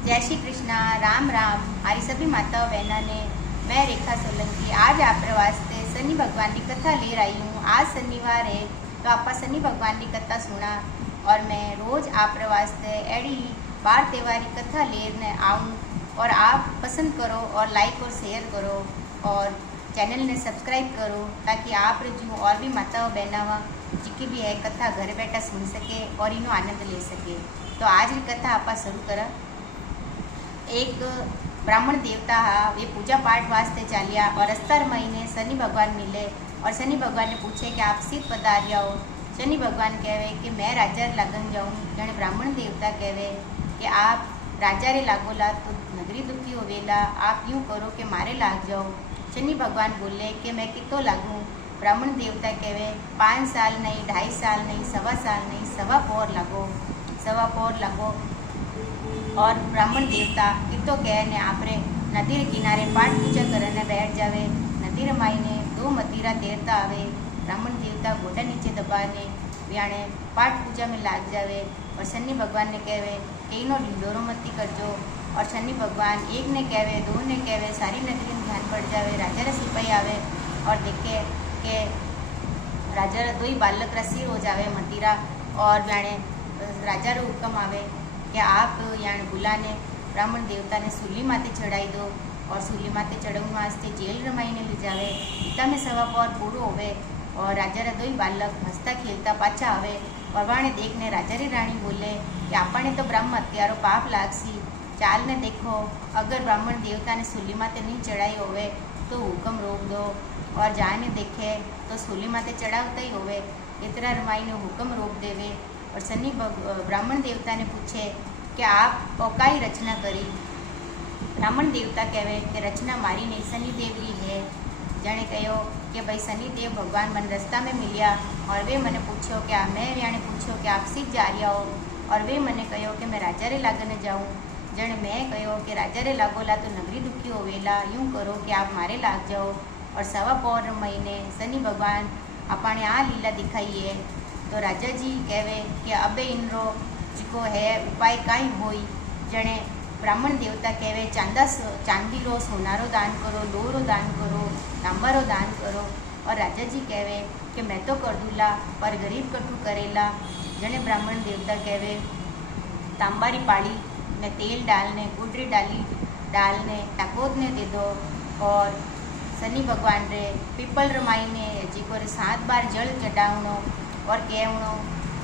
जय श्री कृष्णा, राम राम। हमारी सभी माताओं बहनों ने, मैं रेखा सोलंकी आज आप वास्ते शनि भगवान की कथा ले आई हूँ। आज शनिवार है तो आप शनि भगवान की कथा सुना और मैं रोज आप वास्ते एडी बार त्यौहार की कथा लेने आऊँ और आप पसंद करो और लाइक और शेयर करो और चैनल ने सब्सक्राइब करो ताकि आप जो और भी माताओं बहनों जिकी भी है कथा घर बैठा सुन सके और इनो आनंद ले सके। तो आज की कथा आप शुरू करा। एक ब्राह्मण देवता हा वे पूजा पाठ वास्ते चालिया और 17 महीने शनि भगवान मिले और शनि भगवान ने पूछे कि आप सीध पधारिया हो। शनि भगवान कहवे कि मैं राजा लगन जाऊँ। जने ब्राह्मण देवता कहवे कि आप राजा रे लागोला तो नगरी दुखी होवेला, आप यूँ करो कि मारे लाग जाओ। शनि भगवान बोले कि मैं कितो लागूँ। ब्राह्मण देवता कहवे 5 साल नहीं, 2.5 साल नहीं, 1.25 साल नहीं, 1.25 पोर लगो, 1.25 पोर लगो। और ब्राह्मण देवता कितो कहने आपरे नदी रे किनारे पाठ पूजा करने बैठ जावे। नदी रे माईने 2 मतीरा तैरता आवे। ब्राह्मण देवता घोड़ा नीचे दबाने याने पाठ पूजा में लाग जावे और शनि भगवान ने कहवे कि इनो ढिंडोरो मती करजो। और शनि भगवान एक ने कहवे, 2 ने कहवे, सारी नगरी में ध्यान पड़ जावे। राजा रे सिपाही आवे और देखे कि राजा रे 2 बालक रा सिर हो जावे मतीरा और याने राजा रो हुक्म आवे कि आप यानी बुलाने ब्राह्मण देवता ने सूली माथे चढ़ाई दो और सूली माथे चढ़ाने वास्ते जेल रमाई ने ले जावे। इतना में 1.25 पोर पूरो होवे और राजा रे 2 बालक हंसता खेलता पाछा आवे और वाणे देखने राजा री राणी बोले कि आपने तो ब्रह्म हत्यारो पाप लागसी, चाल ने देखो अगर ब्राह्मण देवता ने सूली माथे नहीं चढ़ाई होवे तो हुक्म रोक दो और जाने देखे तो सूली माथे चढ़ावता ही होवे। इतना रमाई ने हुक्म रोक देवे और शनि ब्राह्मण देवता ने पूछे कि आप काई रचना करी। ब्राह्मण देवता कहवे कि रचना मारी नहीं, शनिदेव री है। जने कहो कि भाई शनिदेव भगवान मन रास्ता में मिलिया और वे मैंने पूछो कि मैं याने पूछो कि आप सीध जा रहा हो और वे मैंने कहो कि मैं राजा रे लागने जाऊँ। जने मैं कहो कि राजा रे लागोला तो नगरी दुखी होवेला, यूँ करो कि आप मारे लाग जाओ। और 1.25 पोर महीने शनि भगवान अपने आ लीला दिखाई है। तो राजा जी कहवे कि अबे इनरो जिको है उपाय काई होई। जने ब्राह्मण देवता कहवे चांदी रो, सोनारो दान करो, लोरो दान करो, तांबारो दान करो। और राजा जी कहवे कि मैं तो कर दूला पर गरीब कटू करेला। जने ब्राह्मण देवता कहवे तांबारी पाड़ी में तेल डालने, गुडरी डालने टकोद ने दे दो। और शनि भगवान रे पीपल रमाई ने जिको रे 7 बार जल चढ़ावनो और कहवनो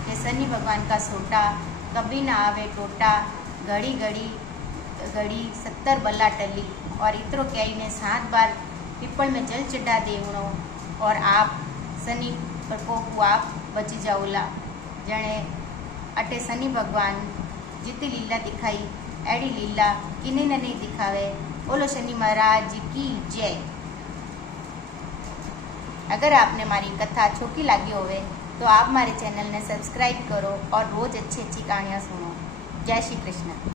कि शनि भगवान का सोटा कभी ना आवे टोटा, घड़ी घड़ी घड़ी 70 बल्ला टली। और इतरो कहीने 7 बार पीपल में जल चढ़ा देवनो और आप शनि प्रकोप आप बची जाओला। जने अटे शनि भगवान जितनी लीला दिखाई एडी लीला किने ने नहीं दिखावे। बोलो शनि महाराज की जय। अगर आपने हमारी कथा अच्छी लगी होवे तो आप हमारे चैनल ने सब्सक्राइब करो और रोज़ अच्छी अच्छी कहानियाँ सुनो। जय श्री कृष्ण।